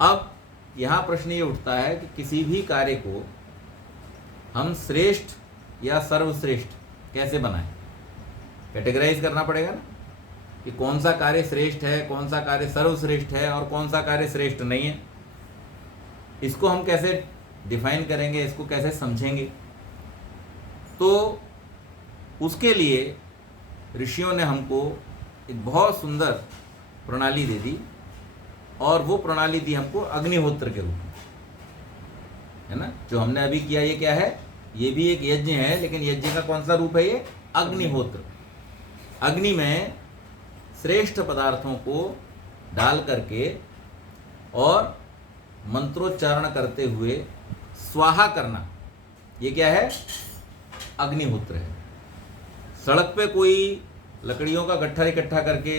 अब यहाँ प्रश्न ये उठता है कि किसी भी कार्य को हम श्रेष्ठ या सर्वश्रेष्ठ कैसे बनाएं? कैटेगराइज करना पड़ेगा ना कि कौन सा कार्य श्रेष्ठ है, कौन सा कार्य सर्वश्रेष्ठ है और कौन सा कार्य श्रेष्ठ नहीं है। इसको हम कैसे डिफाइन करेंगे, इसको कैसे समझेंगे? तो उसके लिए ऋषियों ने हमको एक बहुत सुंदर प्रणाली दे दी, और वो प्रणाली दी हमको अग्निहोत्र के रूप में, है ना। जो हमने अभी किया ये क्या है? ये भी एक यज्ञ है, लेकिन यज्ञ का कौन सा रूप है? ये अग्निहोत्र। अग्नि में श्रेष्ठ पदार्थों को डाल करके और मंत्रोच्चारण करते हुए स्वाहा करना, ये क्या है? अग्निहोत्र है। सड़क पे कोई लकड़ियों का गट्ठा इकट्ठा करके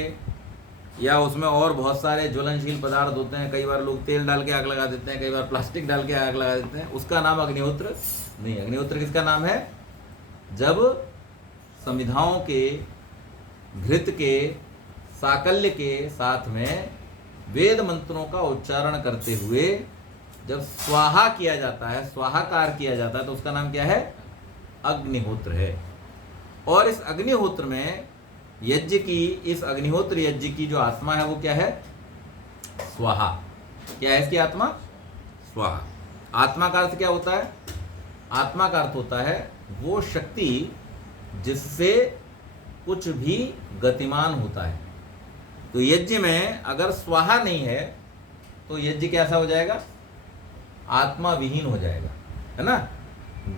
या उसमें और बहुत सारे ज्वलनशील पदार्थ होते हैं, कई बार लोग तेल डाल के आग लगा देते हैं, कई बार प्लास्टिक डाल के आग लगा देते हैं, उसका नाम अग्निहोत्र नहीं। अग्निहोत्र किसका नाम है? जब समिधाओं के, घृत के, साकल्य के साथ में वेद मंत्रों का उच्चारण करते हुए जब स्वाहा किया जाता है, स्वाहाकार किया जाता है, तो उसका नाम क्या है? अग्निहोत्र है। और इस अग्निहोत्र में यज्ञ की, इस अग्निहोत्र यज्ञ की जो आत्मा है वो क्या है? स्वाहा। क्या है इसकी आत्मा? स्वाहा। आत्मा का अर्थ क्या होता है? आत्मा का अर्थ होता है वो शक्ति जिससे कुछ भी गतिमान होता है। तो यज्ञ में अगर स्वाहा नहीं है तो यज्ञ कैसा हो जाएगा? आत्मा विहीन हो जाएगा, है ना।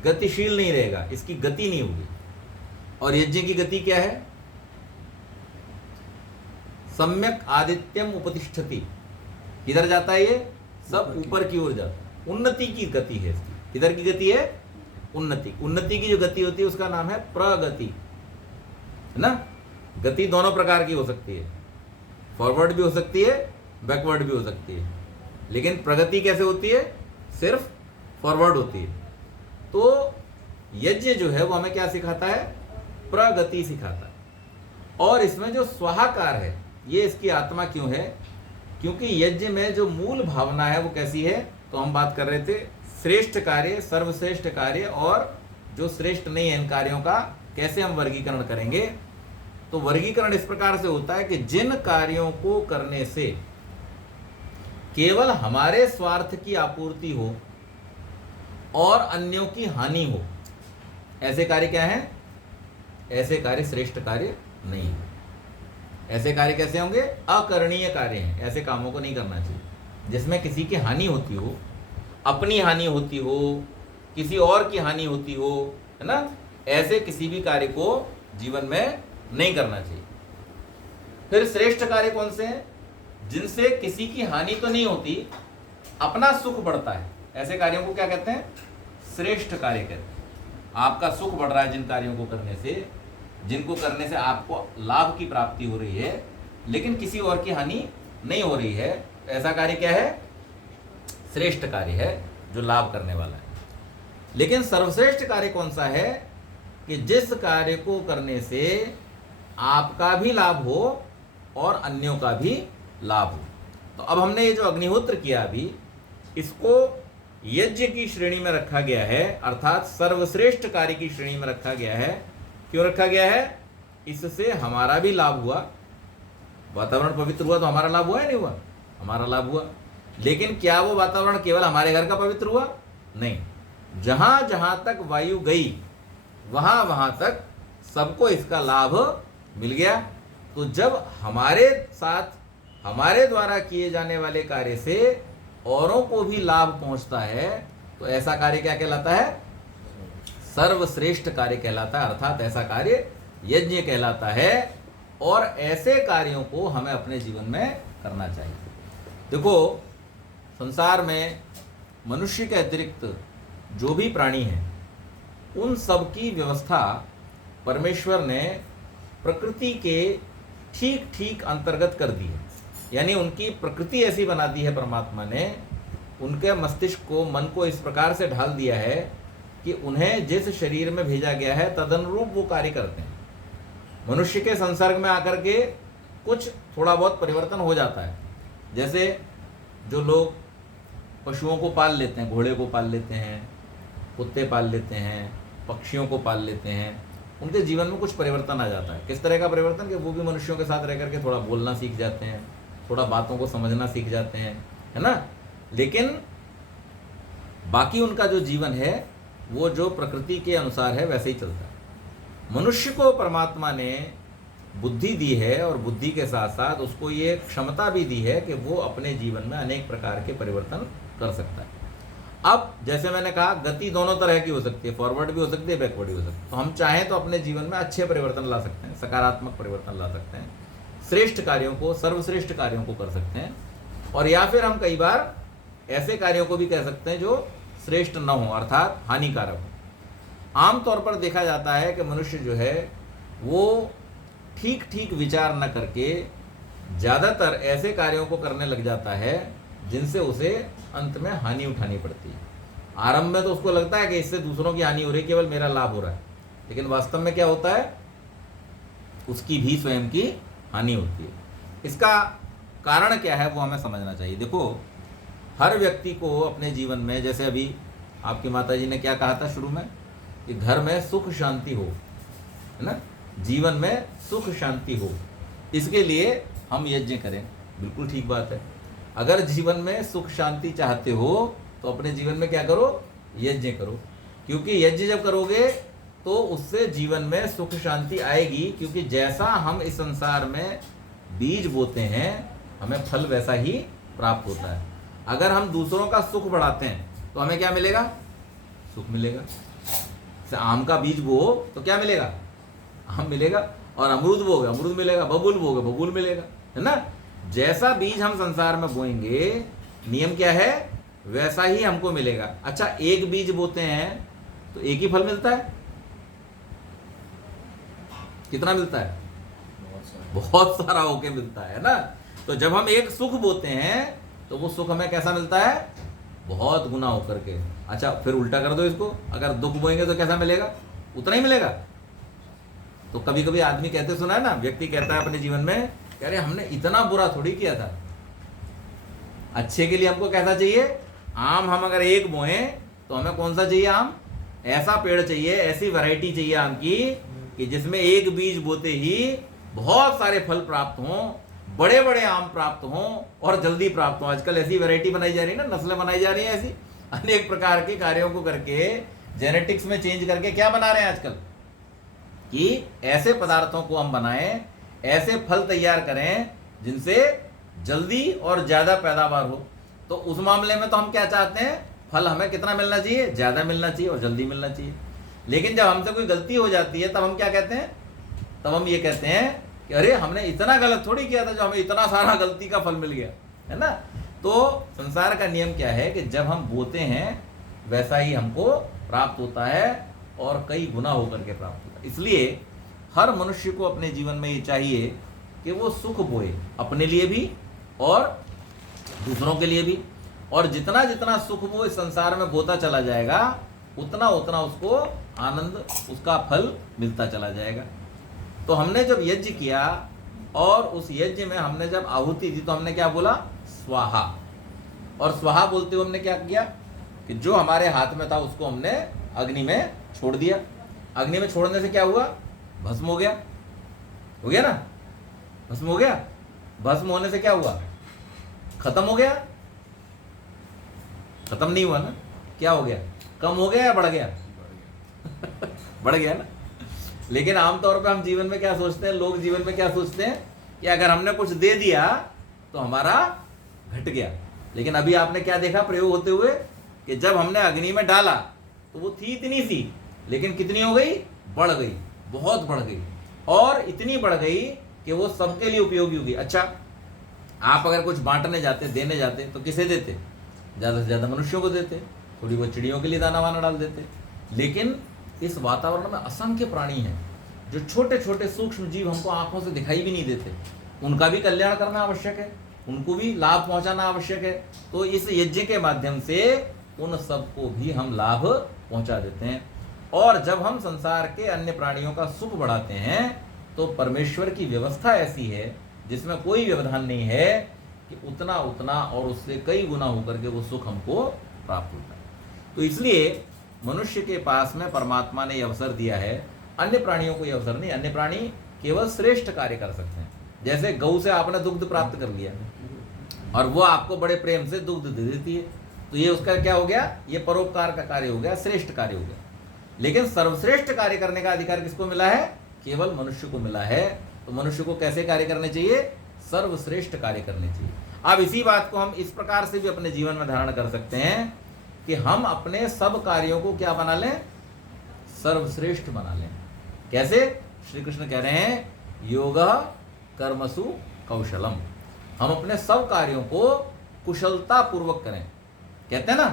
गतिशील नहीं रहेगा, इसकी गति नहीं होगी। और यज्ञ की गति क्या है? सम्यक आदित्यम उपतिष्ठति। किधर जाता है ये? सब ऊपर की ओर जाता है। उन्नति की गति है इसकी। किधर की गति है? उन्नति। उन्नति की जो गति होती है उसका नाम है प्रगति, है ना। गति दोनों प्रकार की हो सकती है, फॉरवर्ड भी हो सकती है, बैकवर्ड भी हो सकती है, लेकिन प्रगति कैसे होती है? सिर्फ फॉरवर्ड होती है। तो यज्ञ जो है वो हमें क्या सिखाता है? प्रगति सिखाता है। और इसमें जो स्वाहाकार है, ये इसकी आत्मा क्यों है? क्योंकि यज्ञ में जो मूल भावना है वो कैसी है? तो हम बात कर रहे थे श्रेष्ठ कार्य, सर्वश्रेष्ठ कार्य, और जो श्रेष्ठ नहीं है इन कार्यों का कैसे हम वर्गीकरण करेंगे? तो वर्गीकरण इस प्रकार से होता है कि जिन कार्यों को करने से केवल हमारे स्वार्थ की आपूर्ति हो और अन्यों की हानि हो, ऐसे कार्य क्या हैं? ऐसे कार्य श्रेष्ठ कार्य नहीं है। ऐसे कार्य कैसे होंगे? अकरणीय कार्य हैं। ऐसे कामों को नहीं करना चाहिए जिसमें किसी की हानि होती हो, अपनी हानि होती हो, किसी और की हानि होती हो, है ना। ऐसे किसी भी कार्य को जीवन में नहीं करना चाहिए। फिर श्रेष्ठ कार्य कौन से हैं? जिनसे किसी की हानि तो नहीं होती, अपना सुख बढ़ता है। ऐसे कार्यों को क्या कहते हैं? श्रेष्ठ कार्य कहते हैं। आपका सुख बढ़ रहा है जिन कार्यों को करने से, जिनको करने से आपको लाभ की प्राप्ति हो रही है, लेकिन किसी और की हानि नहीं हो रही है, ऐसा कार्य क्या है? श्रेष्ठ कार्य है, जो लाभ करने वाला है। लेकिन सर्वश्रेष्ठ कार्य कौन सा है? कि जिस कार्य को करने से आपका भी लाभ हो और अन्यों का भी लाभ हो। तो अब हमने ये जो अग्निहोत्र किया अभी, इसको यज्ञ की श्रेणी में रखा गया है, अर्थात सर्वश्रेष्ठ कार्य की श्रेणी में रखा गया है। क्यों रखा गया है? इससे हमारा भी लाभ हुआ, वातावरण पवित्र हुआ तो हमारा लाभ हुआ या नहीं हुआ? हमारा लाभ हुआ। लेकिन क्या वो वातावरण केवल हमारे घर का पवित्र हुआ? नहीं, जहां जहां तक वायु गई वहां वहां तक सबको इसका लाभ मिल गया। तो जब हमारे साथ, हमारे द्वारा किए जाने वाले कार्य से औरों को भी लाभ पहुंचता है, तो ऐसा कार्य क्या कहलाता है? सर्वश्रेष्ठ कार्य कहलाता है, अर्थात ऐसा कार्य यज्ञ कहलाता है। और ऐसे कार्यों को हमें अपने जीवन में करना चाहिए। देखो, संसार में मनुष्य के अतिरिक्त जो भी प्राणी हैं, उन सब की व्यवस्था परमेश्वर ने प्रकृति के ठीक ठीक अंतर्गत कर दी है। यानी उनकी प्रकृति ऐसी बना दी है परमात्मा ने, उनके मस्तिष्क को, मन को इस प्रकार से ढाल दिया है कि उन्हें जिस शरीर में भेजा गया है तदनुरूप वो कार्य करते हैं। मनुष्य के संसर्ग में आकर के कुछ थोड़ा बहुत परिवर्तन हो जाता है। जैसे जो लोग पशुओं को पाल लेते हैं, घोड़े को पाल लेते हैं, कुत्ते पाल लेते हैं, पक्षियों को पाल लेते हैं, उनके जीवन में कुछ परिवर्तन आ जाता है। किस तरह का परिवर्तन कि वो भी मनुष्यों के साथ रह करके थोड़ा बोलना सीख जाते हैं, थोड़ा बातों को समझना सीख जाते हैं, है ना। लेकिन बाकी उनका जो जीवन है वो जो प्रकृति के अनुसार है वैसे ही चलता है। मनुष्य को परमात्मा ने बुद्धि दी है और बुद्धि के साथ साथ उसको ये क्षमता भी दी है कि वो अपने जीवन में अनेक प्रकार के परिवर्तन कर सकता है। अब जैसे मैंने कहा, गति दोनों तरह की हो सकती है, फॉरवर्ड भी हो सकती है, बैकवर्ड भी हो सकती है। तो हम चाहें तो अपने जीवन में अच्छे परिवर्तन ला सकते हैं, सकारात्मक परिवर्तन ला सकते हैं, श्रेष्ठ कार्यों को, सर्वश्रेष्ठ कार्यों को कर सकते हैं। और या फिर हम कई बार ऐसे कार्यों को भी कह सकते हैं जो श्रेष्ठ न हो, अर्थात हानिकारक हो। आमतौर पर देखा जाता है कि मनुष्य जो है वो ठीक ठीक विचार न करके ज़्यादातर ऐसे कार्यों को करने लग जाता है जिनसे उसे अंत में हानि उठानी पड़ती है। आरंभ में तो उसको लगता है कि इससे दूसरों की हानि हो रही है, केवल मेरा लाभ हो रहा है, लेकिन वास्तव में क्या होता है, उसकी भी स्वयं की हानि होती है। इसका कारण क्या है वो हमें समझना चाहिए। देखो, हर व्यक्ति को अपने जीवन में, जैसे अभी आपकी माता जी ने क्या कहा था शुरू में, कि घर में सुख शांति हो, है ना, जीवन में सुख शांति हो, इसके लिए हम यज्ञ करें। बिल्कुल ठीक बात है। अगर जीवन में सुख शांति चाहते हो तो अपने जीवन में क्या करो, यज्ञ करो। क्योंकि यज्ञ जब करोगे तो उससे जीवन में सुख शांति आएगी। क्योंकि जैसा हम इस संसार में बीज बोते हैं हमें फल वैसा ही प्राप्त होता है। अगर हम दूसरों का सुख बढ़ाते हैं तो हमें क्या मिलेगा, सुख मिलेगा। जैसे आम का बीज बो तो क्या मिलेगा, आम मिलेगा। और अमरूद बोगे अमरूद मिलेगा, बबूल बोगे बबूल मिलेगा, है ना। जैसा बीज हम संसार में बोएंगे, नियम क्या है, वैसा ही हमको मिलेगा। अच्छा, एक बीज बोते हैं तो एक ही फल मिलता है, कितना मिलता है, बहुत सारा होके मिलता है ना। तो जब हम एक सुख बोते हैं तो वो सुख हमें कैसा मिलता है, बहुत गुना होकर के। अच्छा, फिर उल्टा कर दो इसको, अगर दुख बोएंगे तो कैसा मिलेगा, उतना ही मिलेगा। तो कभी कभी आदमी कहते सुना है ना, व्यक्ति कहता है अपने जीवन में, कह रहे हमने इतना बुरा थोड़ी किया था, अच्छे के लिए हमको कैसा चाहिए, आम हम अगर एक बोए तो हमें कौन सा चाहिए, आम, ऐसा पेड़ चाहिए, ऐसी वैरायटी चाहिए आम की कि जिसमें एक बीज बोते ही बहुत सारे फल प्राप्त हों, बड़े बड़े आम प्राप्त हों और जल्दी प्राप्त हों। आजकल ऐसी वैरायटी बनाई जा रही है ना, नस्लें बनाई जा रही है ऐसी, अनेक प्रकार के कार्यों को करके, जेनेटिक्स में चेंज करके क्या बना रहे हैं आजकल, कि ऐसे पदार्थों को हम बनाएं, ऐसे फल तैयार करें जिनसे जल्दी और ज़्यादा पैदावार हो। तो उस मामले में तो हम क्या चाहते हैं, फल हमें कितना मिलना चाहिए, ज़्यादा मिलना चाहिए और जल्दी मिलना चाहिए। लेकिन जब हमसे कोई गलती हो जाती है तब हम क्या कहते हैं, तब हम ये कहते हैं कि अरे हमने इतना गलत थोड़ी किया था जो हमें इतना सारा गलती का फल मिल गया, है ना। तो संसार का नियम क्या है कि जब हम बोते हैं वैसा ही हमको प्राप्त होता है और कई गुना होकर के प्राप्त होता है। इसलिए हर मनुष्य को अपने जीवन में ये चाहिए कि वो सुख बोए, अपने लिए भी और दूसरों के लिए भी। और जितना जितना सुख वो इस संसार में बोता चला जाएगा उतना उतना उसको आनंद, उसका फल मिलता चला जाएगा। तो हमने जब यज्ञ किया और उस यज्ञ में हमने जब आहुति दी तो हमने क्या बोला, स्वाहा। और स्वाहा बोलते हुए हमने क्या किया कि जो हमारे हाथ में था उसको हमने अग्नि में छोड़ दिया। अग्नि में छोड़ने से क्या हुआ, भस्म हो गया, हो गया ना, भस्म हो गया। भस्म होने से क्या हुआ, खत्म हो गया, खत्म नहीं हुआ ना, क्या हो गया, कम हो गया या बढ़ गया बढ़ गया ना। लेकिन आमतौर पर हम जीवन में क्या सोचते हैं, लोग जीवन में क्या सोचते हैं कि अगर हमने कुछ दे दिया तो हमारा घट गया। लेकिन अभी आपने क्या देखा प्रयोग होते हुए कि जब हमने अग्नि में डाला तो वो थी इतनी सी, लेकिन कितनी हो गई, बढ़ गई, बहुत बढ़ गई। और इतनी बढ़ गई कि वो सबके लिए उपयोगी होगी। अच्छा, आप अगर कुछ बांटने जाते, देने जाते तो किसे देते, ज़्यादा से ज़्यादा मनुष्यों को देते, थोड़ी बहुत चिड़ियों के लिए दाना वाना डाल देते। लेकिन इस वातावरण में असंख्य प्राणी हैं जो छोटे छोटे सूक्ष्म जीव हमको आंखों से दिखाई भी नहीं देते, उनका भी कल्याण करना आवश्यक है, उनको भी लाभ पहुंचाना आवश्यक है। तो इस यज्ञ के माध्यम से उन सबको भी हम लाभ पहुंचा देते हैं। और जब हम संसार के अन्य प्राणियों का सुख बढ़ाते हैं तो परमेश्वर की व्यवस्था ऐसी है जिसमें कोई व्यवधान नहीं है कि उतना उतना और उससे कई गुना होकर के वो सुख हमको प्राप्त होता है। तो इसलिए मनुष्य के पास में परमात्मा ने ये अवसर दिया है, अन्य प्राणियों को ये अवसर नहीं। अन्य प्राणी केवल श्रेष्ठ कार्य कर सकते हैं। जैसे गऊ से आपने दुग्ध प्राप्त कर लिया और वो आपको बड़े प्रेम से दुग्ध दे देती है, तो ये उसका क्या हो गया, ये परोपकार का कार्य हो गया, श्रेष्ठ कार्य हो गया। लेकिन सर्वश्रेष्ठ कार्य करने का अधिकार किसको मिला है, केवल मनुष्य को मिला है। तो मनुष्य को कैसे कार्य करने चाहिए, सर्वश्रेष्ठ कार्य करने चाहिए। अब इसी बात को हम इस प्रकार से भी अपने जीवन में धारण कर सकते हैं कि हम अपने सब कार्यों को क्या बना लें, सर्वश्रेष्ठ बना लें। कैसे, श्री कृष्ण कह रहे हैं योगः कर्मसु कौशलम। हम अपने सब कार्यों को कुशलता पूर्वक करें। कहते हैं ना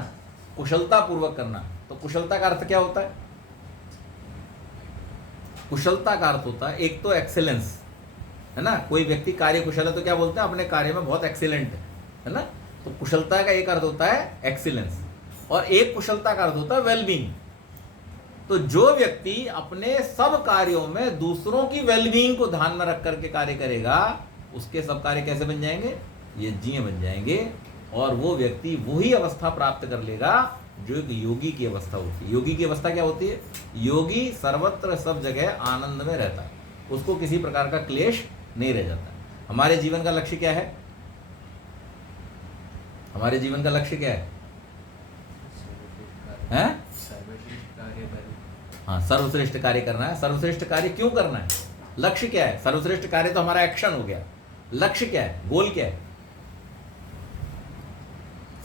कुशलता पूर्वक करना, तो कुशलता का अर्थ क्या होता है, कुशलता का अर्थ होता है एक तो एक्सेलेंस, है ना। कोई व्यक्ति कार्य कुशल है तो क्या बोलते हैं, अपने कार्य में बहुत एक्सीलेंट है ना। तो कुशलता का एक अर्थ होता है एक्सीलेंस और एक कुशलता का अर्थ होता है वेलबींग। तो जो व्यक्ति अपने सब कार्यों में दूसरों की वेलबींग को ध्यान में रख करके कार्य करेगा, उसके सब कार्य कैसे बन जाएंगे, ये जीव बन जाएंगे। और वो व्यक्ति वही अवस्था प्राप्त कर लेगा जो एक योगी की अवस्था होती है। योगी की अवस्था क्या होती है, योगी सर्वत्र सब जगह आनंद में रहता है, उसको किसी प्रकार का क्लेश नहीं रह जाता। हमारे जीवन का लक्ष्य क्या है, हमारे जीवन का लक्ष्य क्या है, हैं? हाँ, सर्वश्रेष्ठ कार्य करना है। सर्वश्रेष्ठ कार्य क्यों करना है, लक्ष्य क्या है। सर्वश्रेष्ठ कार्य तो हमारा एक्शन हो गया, लक्ष्य क्या है, गोल क्या है,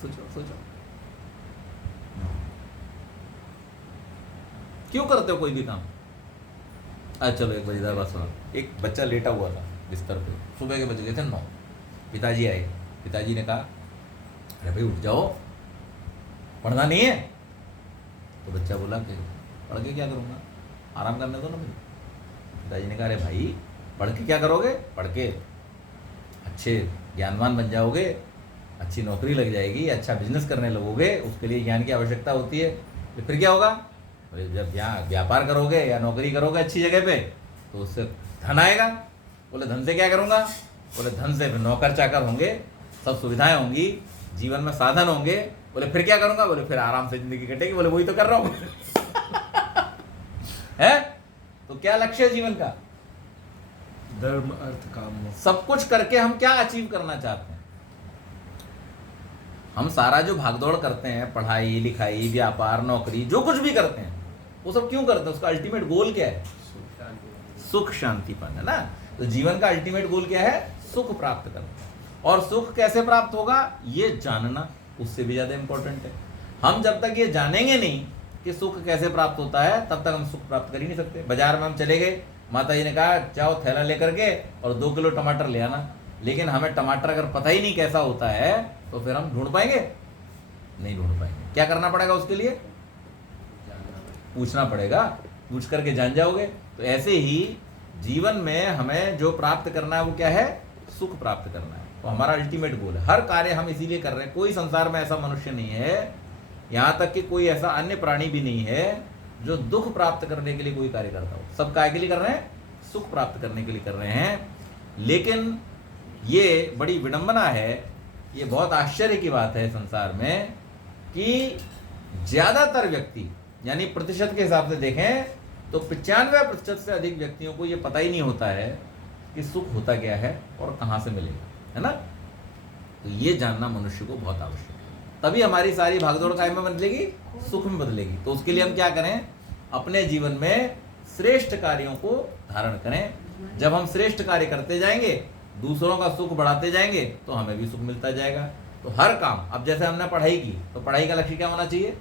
सोचो सोचो। क्यों करते हो कोई भी काम। अच्छा चलो एक मजेदार बात सुनो। एक बच्चा लेटा हुआ था बिस्तर पे, सुबह के बज गए थे 9। पिताजी आए, पिताजी ने कहा अरे भाई उठ जाओ, पढ़ना नहीं है। तो बच्चा बोला कि पढ़ के क्या करूँगा, आराम करने दो ना मुझे। पिताजी ने कहा अरे भाई पढ़ के क्या करोगे, पढ़ के अच्छे ज्ञानवान बन जाओगे, अच्छी नौकरी लग जाएगी, अच्छा बिजनेस करने लगोगे, उसके लिए ज्ञान की आवश्यकता होती है। तो फिर क्या होगा, जब यहाँ व्यापार करोगे या नौकरी करोगे अच्छी जगह पे तो उससे धन आएगा। बोले धन से क्या करूँगा, बोले धन से फिर नौकर चाकर होंगे, सब सुविधाएं होंगी, जीवन में साधन होंगे। बोले फिर क्या करूँगा, बोले फिर आराम से जिंदगी कटेगी। बोले वही तो कर रहा हूँ है। तो क्या लक्ष्य है जीवन का, धर्म अर्थ काम, सब कुछ करके हम क्या अचीव करना चाहते हैं। हम सारा जो भागदौड़ करते हैं, पढ़ाई लिखाई व्यापार नौकरी जो कुछ भी करते हैं, वो सब क्यों करते हैं, उसका अल्टीमेट गोल क्या है, सुख शांति पाना, है ना। तो जीवन का अल्टीमेट गोल क्या है, सुख प्राप्त करना। और सुख कैसे प्राप्त होगा ये जानना उससे भी ज्यादा इंपॉर्टेंट है। हम जब तक ये जानेंगे नहीं कि सुख कैसे प्राप्त होता है, तब तक हम सुख प्राप्त कर ही नहीं सकते। बाजार में हम चले गए, माता जी ने कहा जाओ थैला लेकर के और 2 किलो टमाटर ले आना, लेकिन हमें टमाटर अगर पता ही नहीं कैसा होता है तो फिर हम ढूंढ पाएंगे, नहीं ढूंढ पाएंगे। क्या करना पड़ेगा उसके लिए, पूछना पड़ेगा, पूछ करके जान जाओगे। तो ऐसे ही जीवन में हमें जो प्राप्त करना है वो क्या है, सुख प्राप्त करना है। तो हमारा अल्टीमेट गोल है। हर कार्य हम इसीलिए कर रहे हैं। कोई संसार में ऐसा मनुष्य नहीं है, यहाँ तक कि कोई ऐसा अन्य प्राणी भी नहीं है जो दुख प्राप्त करने के लिए कोई कार्य करता हो। सब काय के लिए कर रहे हैं, सुख प्राप्त करने के लिए कर रहे हैं। लेकिन ये बड़ी विडंबना है, ये बहुत आश्चर्य की बात है संसार में कि ज्यादातर व्यक्ति, यानी प्रतिशत के हिसाब से देखें तो 95% से अधिक व्यक्तियों को ये पता ही नहीं होता है कि सुख होता क्या है और कहाँ से मिलेगा, है ना। तो ये जानना मनुष्य को बहुत आवश्यक है, तभी हमारी सारी भागदौड़ काय में बदलेगी, सुख में बदलेगी। तो उसके लिए हम क्या करें, अपने जीवन में श्रेष्ठ कार्यों को धारण करें। जब हम श्रेष्ठ कार्य करते जाएंगे, दूसरों का सुख बढ़ाते जाएंगे, तो हमें भी सुख मिलता जाएगा। तो हर काम, अब जैसे हमने पढ़ाई की, तो पढ़ाई का लक्ष्य क्या होना चाहिए,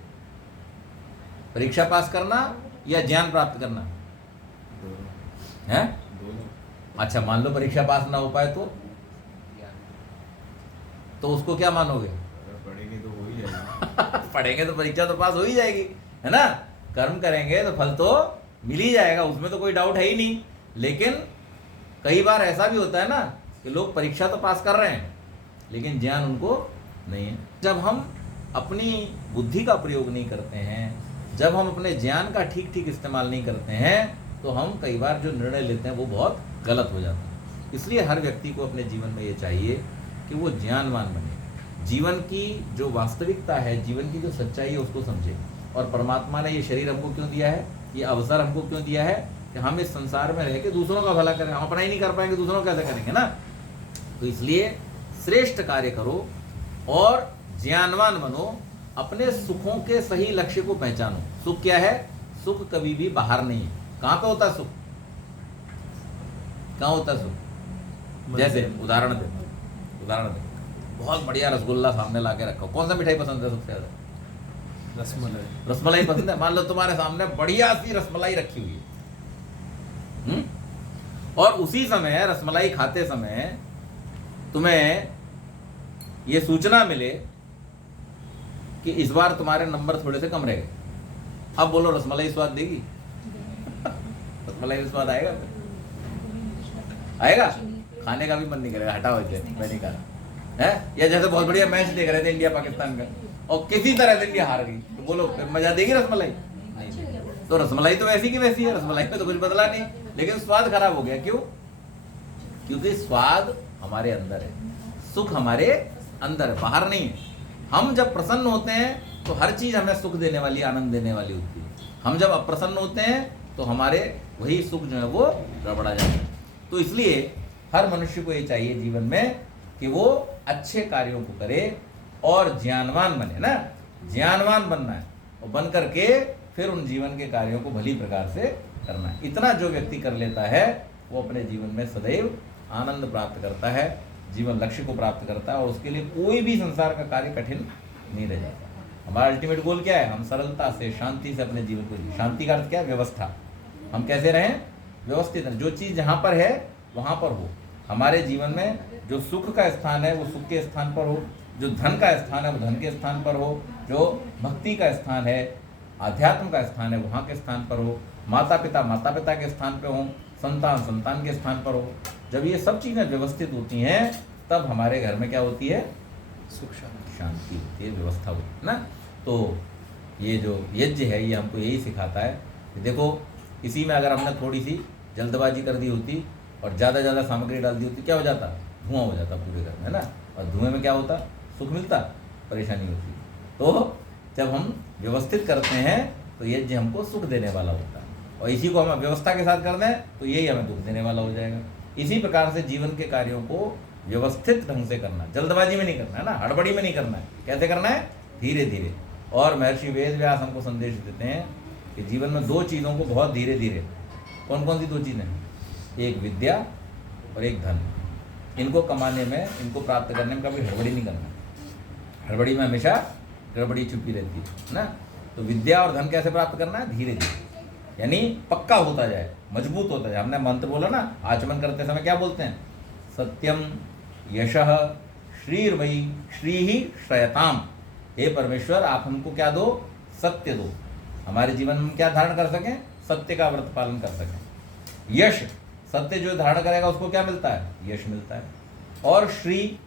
परीक्षा पास करना या ज्ञान प्राप्त करना है। अच्छा मान लो परीक्षा पास ना हो पाए तो उसको क्या मानोगे, पढ़ेंगे तो हो ही जाएगा पढ़ेंगे तो परीक्षा तो पास हो ही जाएगी, है ना। कर्म करेंगे तो फल तो मिल ही जाएगा, उसमें तो कोई डाउट है ही नहीं। लेकिन कई बार ऐसा भी होता है ना कि लोग परीक्षा तो पास कर रहे हैं लेकिन ज्ञान उनको नहीं है। जब हम अपनी बुद्धि का प्रयोग नहीं करते हैं, जब हम अपने ज्ञान का ठीक ठीक इस्तेमाल नहीं करते हैं, तो हम कई बार जो निर्णय लेते हैं वो बहुत गलत हो जाता है। इसलिए हर व्यक्ति को अपने जीवन में ये चाहिए कि वो ज्ञानवान बने, जीवन की जो वास्तविकता है, जीवन की जो सच्चाई है उसको समझे। और परमात्मा ने ये शरीर हमको क्यों दिया है, ये अवसर हमको क्यों दिया है कि हम इस संसार में रह के दूसरों का भला करें। हम अपना ही नहीं कर पाएंगे, दूसरों का कैसे करेंगे ना। तो इसलिए श्रेष्ठ कार्य करो और ज्ञानवान बनो, अपने सुखों के सही लक्ष्य को पहचानो। सुख क्या है? सुख कभी भी बाहर नहीं है। कहाँ पे होता है सुख? कहाँ होता है सुख? जैसे उदाहरण दे, बहुत बढ़िया रसगुल्ला सामने ला के रखो, कौन सा मिठाई पसंद है सबसे ज्यादा? रसमलाई। रसमलाई पसंद है। मान लो तुम्हारे सामने बढ़िया सी रसमलाई रखी हुई है, और उसी समय रसमलाई खाते समय तुम्हें ये सूचना मिले कि इस बार तुम्हारे नंबर थोड़े से कम रह गए। अब बोलो रसमलाई स्वाद देगी? रसमलाई में स्वाद आएगा? आएगा? खाने का भी मन नहीं करेगा, हटाओ इसे, मैं नहीं खा है। या जैसे बहुत बढ़िया मैच देख रहे थे इंडिया पाकिस्तान का और किसी तरह से इंडिया हार गई, तो बोलो फिर मजा देगी रसमलाई? नहीं। तो रसमलाई तो वैसी की वैसी है, रसमलाई में तो कुछ बदला नहीं, लेकिन स्वाद खराब हो गया। क्यों? क्योंकि स्वाद हमारे अंदर है, सुख हमारे अंदर है, बाहर नहीं है। हम जब प्रसन्न होते हैं तो हर चीज हमें सुख देने वाली, आनंद देने वाली होती है। हम जब अप्रसन्न होते हैं तो हमारे वही सुख जो है वो गड़बड़ा जाता है। तो इसलिए हर मनुष्य को ये चाहिए जीवन में कि वो अच्छे कार्यों को करे और ज्ञानवान बने ना। ज्ञानवान बनना है और बन करके फिर उन जीवन के कार्यों को भली प्रकार से करना है। इतना जो व्यक्ति कर लेता है वो अपने जीवन में सदैव आनंद प्राप्त करता है, जीवन लक्ष्य को प्राप्त करता है, और उसके लिए कोई भी संसार का कार्य कठिन नहीं रह जाता। हमारा अल्टीमेट गोल क्या है? हम सरलता से, शांति से अपने जीवन को जिए। शांति का अर्थ क्या है? व्यवस्था। हम कैसे रहें? व्यवस्थित रहें। जो चीज़ जहाँ पर है वहाँ पर हो। हमारे जीवन में जो सुख का स्थान है वो सुख के स्थान पर हो, जो धन का स्थान है वो धन के स्थान पर हो, जो भक्ति का स्थान है, आध्यात्म का स्थान है वहाँ के स्थान पर हो, माता पिता के स्थान पर हो, संतान संतान के स्थान पर हो। जब ये सब चीज़ें व्यवस्थित होती हैं तब हमारे घर में क्या होती है? सुख शांति होती है, व्यवस्था होती है ना। तो ये जो यज्ञ है ये हमको यही सिखाता है कि देखो, इसी में अगर हमने थोड़ी सी जल्दबाजी कर दी होती और ज़्यादा सामग्री डाल दी होती, क्या हो जाता? धुआं हो जाता पूरे घर में, है ना। और धुएं में क्या होता? सुख मिलता, परेशानी होती। तो जब हम व्यवस्थित करते हैं तो यज्ञ हमको सुख देने वाला होता है, और इसी को हम व्यवस्था के साथ कर दें तो यही हमें दुख देने वाला हो जाएगा। इसी प्रकार से जीवन के कार्यों को व्यवस्थित ढंग से करना, जल्दबाजी में नहीं करना है ना, हड़बड़ी में नहीं करना है। कैसे करना है? धीरे धीरे। और महर्षि वेद व्यास हमको संदेश देते हैं कि जीवन में दो चीज़ों को बहुत धीरे धीरे, कौन कौन सी दो चीज़ें? एक विद्या और एक धन। इनको कमाने में, इनको प्राप्त करने में कभी हड़बड़ी नहीं करना। हड़बड़ी में हमेशा गड़बड़ी छुपी रहती है ना। तो विद्या और धन कैसे प्राप्त करना है? धीरे धीरे, यानी पक्का होता जाए, मजबूत होता जाए। हमने मंत्र बोला ना, आचमन करते समय क्या बोलते हैं? सत्यम यशः श्रीर्वई श्री ही श्रयताम। हे परमेश्वर, आप हमको क्या दो? सत्य दो। हमारे जीवन में क्या धारण कर सकें? सत्य का व्रत पालन कर सकें। यश, सत्य जो धारण करेगा उसको क्या मिलता है? यश मिलता है। और श्री,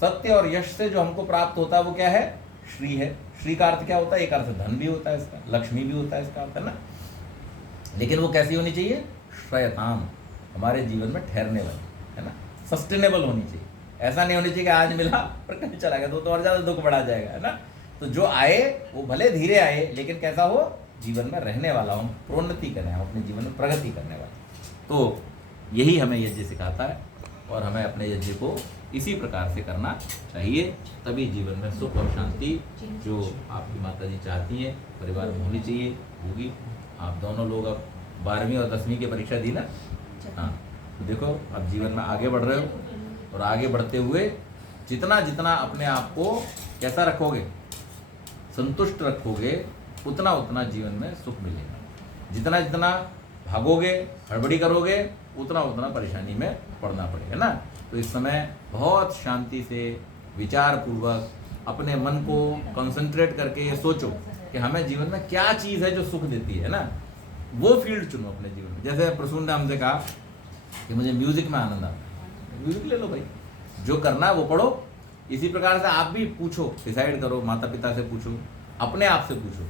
सत्य और यश से जो हमको प्राप्त होता है वो क्या है? श्री है। श्री का अर्थ क्या होता है? एक अर्थ धन भी होता है, इसका लक्ष्मी भी होता है, इसका अर्थ है ना। लेकिन वो कैसी होनी चाहिए? श्रयताम, हमारे जीवन में ठहरने वाली, है ना, सस्टेनेबल होनी चाहिए। ऐसा नहीं होनी चाहिए कि आज मिला और कल चला गया, तो और ज़्यादा दुख बढ़ा जाएगा, है ना। तो जो आए वो भले धीरे आए, लेकिन कैसा हो? जीवन में रहने वाला हो, हम प्रोन्नति करें, हम अपने जीवन में प्रगति करने वाला। तो यही हमें यज्ञ सिखाता है, और हमें अपने यज्ञ को इसी प्रकार से करना चाहिए। तभी जीवन में सुख और शांति जो आपकी माता जी चाहती हैं परिवार में होनी चाहिए, होगी। आप दोनों लोग अब 12वीं और 10वीं की परीक्षा दी ना। हाँ, तो देखो अब जीवन में आगे बढ़ रहे हो, और आगे बढ़ते हुए जितना जितना अपने आप को कैसा रखोगे? संतुष्ट रखोगे, उतना उतना जीवन में सुख मिलेगा। जितना जितना भागोगे, हड़बड़ी करोगे, उतना उतना परेशानी में पड़ना पड़ेगा ना। तो इस समय बहुत शांति से, विचार पूर्वक अपने मन को कंसंट्रेट करके ये सोचो कि हमें जीवन में क्या चीज़ है जो सुख देती है ना, वो फील्ड चुनो अपने जीवन में। जैसे प्रसून ने हमसे कहा कि मुझे म्यूजिक में आनंद आता है, म्यूजिक ले लो भाई, जो करना है वो पढ़ो। इसी प्रकार से आप भी पूछो, डिसाइड करो, माता पिता से पूछो, अपने आप से पूछो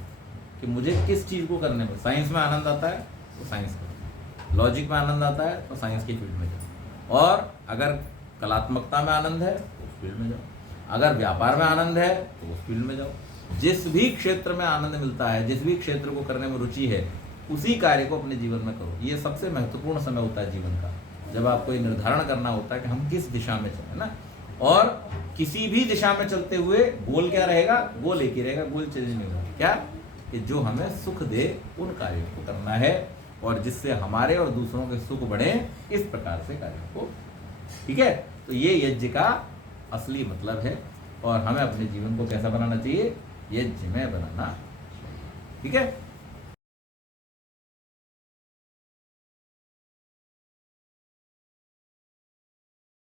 कि मुझे किस चीज़ को करने में, साइंस में आनंद आता है तो साइंस करो, लॉजिक में आनंद आता है तो साइंस की फील्ड में जाओ, और अगर कलात्मकता में आनंद है तो फील्ड में जाओ। अगर व्यापार में आनंद है तो उस फील्ड में जाओ। जिस भी क्षेत्र में आनंद मिलता है, जिस भी क्षेत्र को करने में रुचि है, उसी कार्य को अपने जीवन में करो। ये सबसे महत्वपूर्ण समय होता है जीवन का, जब आपको ये निर्धारण करना होता है कि हम किस दिशा में चलें ना। और किसी भी दिशा में चलते हुए गोल क्या रहेगा? गोल एक ही रहेगा, गोल चेंज नहीं होगा। क्या? कि जो हमें सुख दे उन कार्यों को करना है, और जिससे हमारे और दूसरों के सुख बढ़े, इस प्रकार से कार्यों को। ठीक है, तो ये यज्ञ का असली मतलब है, और हमें अपने जीवन को कैसा बनाना चाहिए? यज्ञ में बनाना। ठीक है।